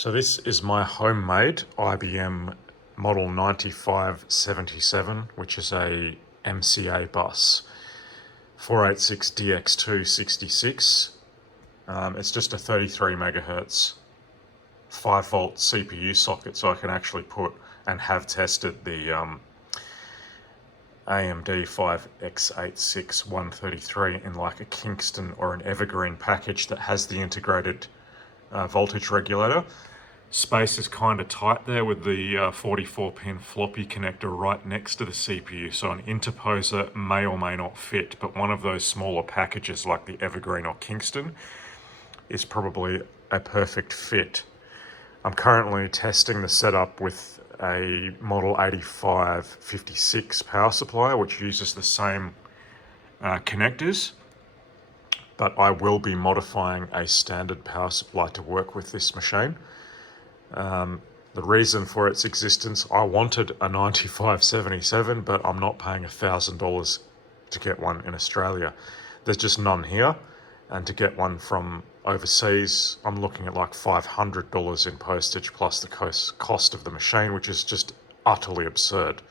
So this is my homemade IBM Model 9577, which is a MCA bus, 486DX266. It's just a 33 megahertz 5 volt CPU socket, so I can actually put and have tested the AMD 5x86 133 in like a Kingston or an Evergreen package that has the integrated voltage regulator. Space is kind of tight there with the 44 pin floppy connector right next to the CPU, so an interposer may or may not fit, but one of those smaller packages like the Evergreen or Kingston is probably a perfect fit. I'm currently testing the setup with a Model 8556 power supply, which uses the same connectors, but I will be modifying a standard power supply to work with this machine. The reason for its existence, I wanted a 9577, but I'm not paying $1,000 to get one in Australia. There's just none here, and to get one from overseas, I'm looking at like $500 in postage plus the cost of the machine, which is just utterly absurd.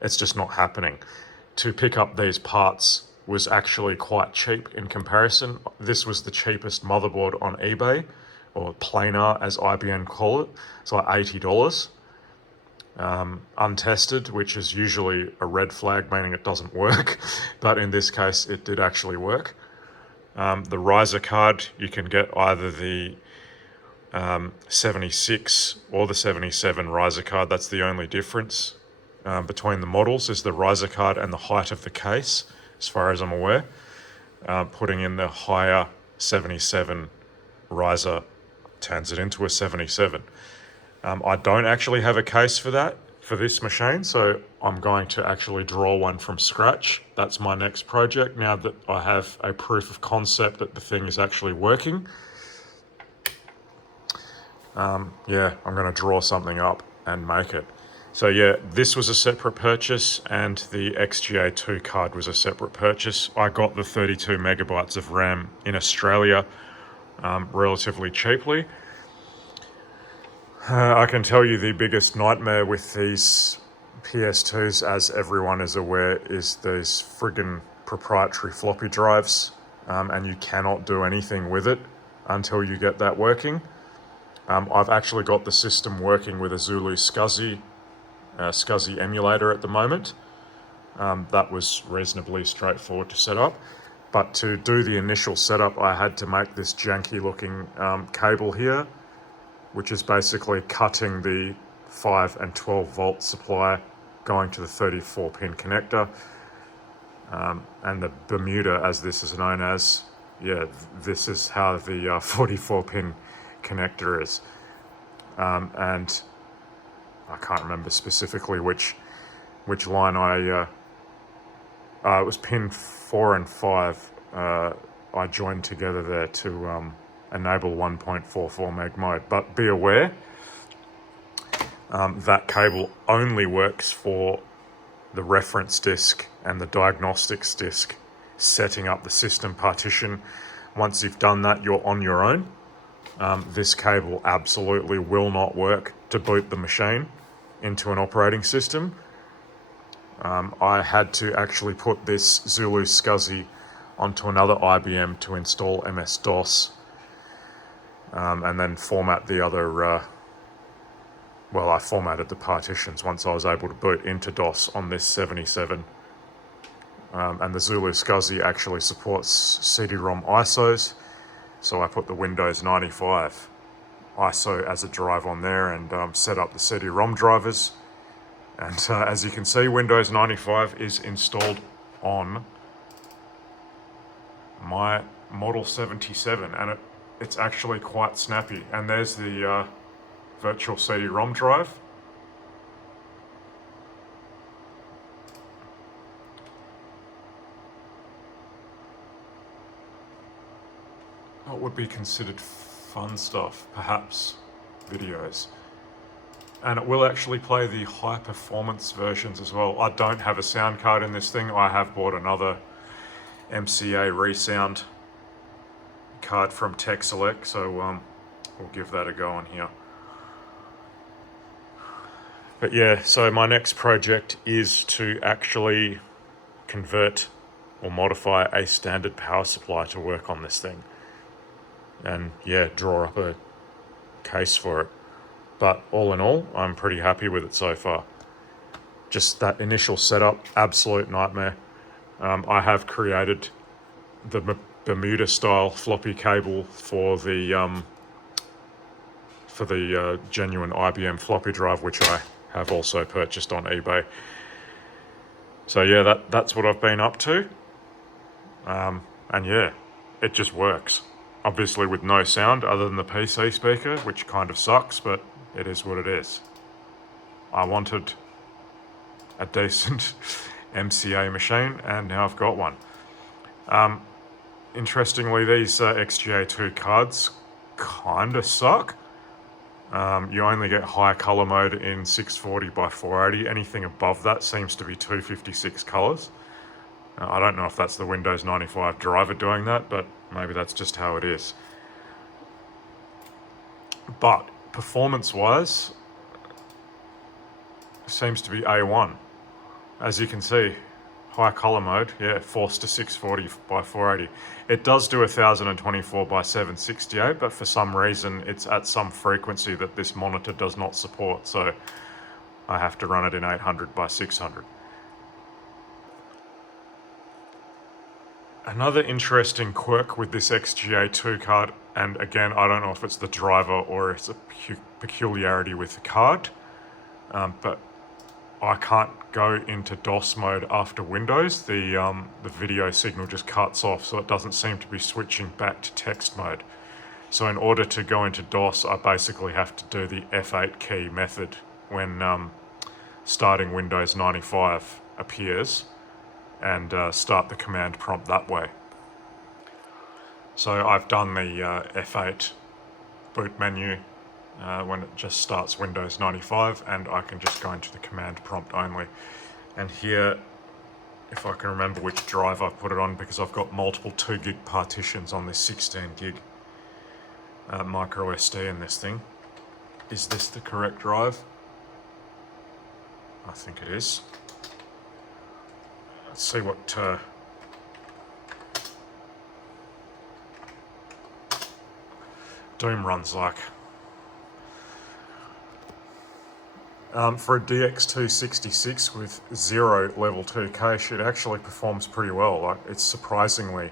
It's just not happening. To pick up these parts was actually quite cheap in comparison. This was the cheapest motherboard on eBay, or planar as IBM call it. It's like $80. Untested, which is usually a red flag, meaning it doesn't work, but in this case it did actually work. The riser card, you can get either the 76 or the 77 riser card. That's the only difference between the models, is the riser card and the height of the case, as far as I'm aware. Putting in the higher 77 riser turns it into a 77. I don't actually have a case for that for this machine, so I'm going to actually draw one from scratch. That's my next project, now that I have a proof of concept that the thing is actually working. Yeah, I'm going to draw something up and make it. So yeah, this was a separate purchase, and the XGA2 card was a separate purchase. I got the 32 megabytes of RAM in Australia relatively cheaply. I can tell you the biggest nightmare with these PS2s, as everyone is aware, is these friggin' proprietary floppy drives, and you cannot do anything with it until you get that working. I've actually got the system working with a Zulu SCSI emulator at the moment. That was reasonably straightforward to set up, but to do the initial setup I had to make this janky looking cable here, which is basically cutting the 5 and 12 volt supply going to the 34 pin connector, and the Bermuda, as this is known as. Yeah, this is how the 44 pin connector is, and I can't remember specifically which line it was pin 4 and 5 I joined together there to enable 1.44 meg mode. But be aware, that cable only works for the reference disk and the diagnostics disk, setting up the system partition. Once you've done that, you're on your own. This cable absolutely will not work to boot the machine into an operating system. I had to actually put this Zulu SCSI onto another IBM to install MS-DOS, and then format the other, I formatted the partitions once I was able to boot into DOS on this 77. And the Zulu SCSI actually supports CD-ROM ISOs, so I put the Windows 95 ISO as a drive on there and set up the CD-ROM drivers. And as you can see, Windows 95 is installed on my Model 77, and it's actually quite snappy. And there's the virtual CD-ROM drive. What would be considered fun stuff, perhaps videos. And it will actually play the high performance versions as well. I don't have a sound card in this thing. I have bought another MCA resound card from Tech Select, so we'll give that a go on here. But yeah, so my next project is to actually convert or modify a standard power supply to work on this thing. And yeah, draw up a case for it. But all in all, I'm pretty happy with it so far. Just that initial setup, absolute nightmare. I have created the Bermuda style floppy cable for the genuine IBM floppy drive, which I have also purchased on eBay. So yeah, that's what I've been up to. And yeah, it just works. Obviously with no sound other than the PC speaker, which kind of sucks, but it is what it is. I wanted a decent MCA machine, and now I've got one. Interestingly, these XGA2 cards kind of suck. You only get high color mode in 640 by 480. Anything above that seems to be 256 colors. I don't know if that's the Windows 95 driver doing that, but maybe that's just how it is. But performance-wise, seems to be A1. As you can see, high color mode, yeah, forced to 640 by 480. It does do 1024 by 768, but for some reason it's at some frequency that this monitor does not support, so I have to run it in 800 by 600. Another interesting quirk with this XGA2 card, and again, I don't know if it's the driver or it's a peculiarity with the card, but I can't go into DOS mode after Windows. The video signal just cuts off, so it doesn't seem to be switching back to text mode. So in order to go into DOS, I basically have to do the F8 key method when starting Windows 95 appears, and start the command prompt that way. So I've done the F8 boot menu when it just starts Windows 95, and I can just go into the command prompt only. And here, if I can remember which drive I've put it on, because I've got multiple 2 gig partitions on this 16 gig micro SD in this thing. Is this the correct drive? I think it is. Let's see what Doom runs like. For a DX266 with 0 level 2 cache, it actually performs pretty well. Like, it's surprisingly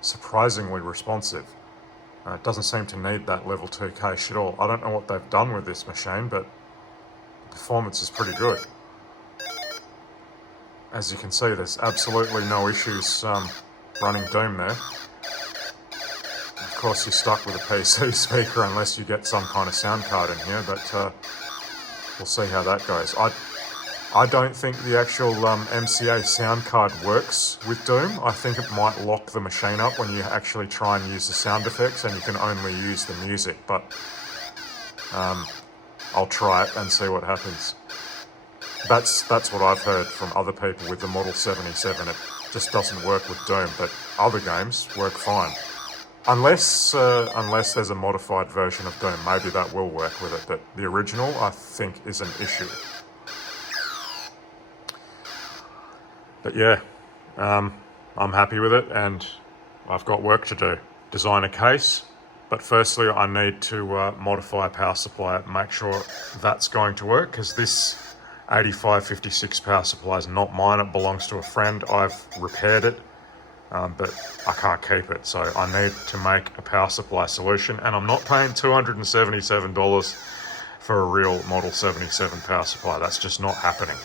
responsive. It doesn't seem to need that level 2 cache at all. I don't know what they've done with this machine, but the performance is pretty good. As you can see, there's absolutely no issues running Doom there. Of course, you're stuck with a PC speaker unless you get some kind of sound card in here, but we'll see how that goes. I don't think the actual MCA sound card works with Doom. I think it might lock the machine up when you actually try and use the sound effects and you can only use the music, but I'll try it and see what happens. That's what I've heard from other people with the Model 77. It just doesn't work with Doom, but other games work fine. Unless there's a modified version of Doom, maybe that will work with it, but the original, I think, is an issue. But yeah, I'm happy with it, and I've got work to do. Design a case, but firstly I need to modify a power supply, make sure that's going to work, because this 8556 power supply is not mine, it belongs to a friend. I've repaired it, but I can't keep it, so I need to make a power supply solution, and I'm not paying $277 for a real Model 77 power supply. That's just not happening.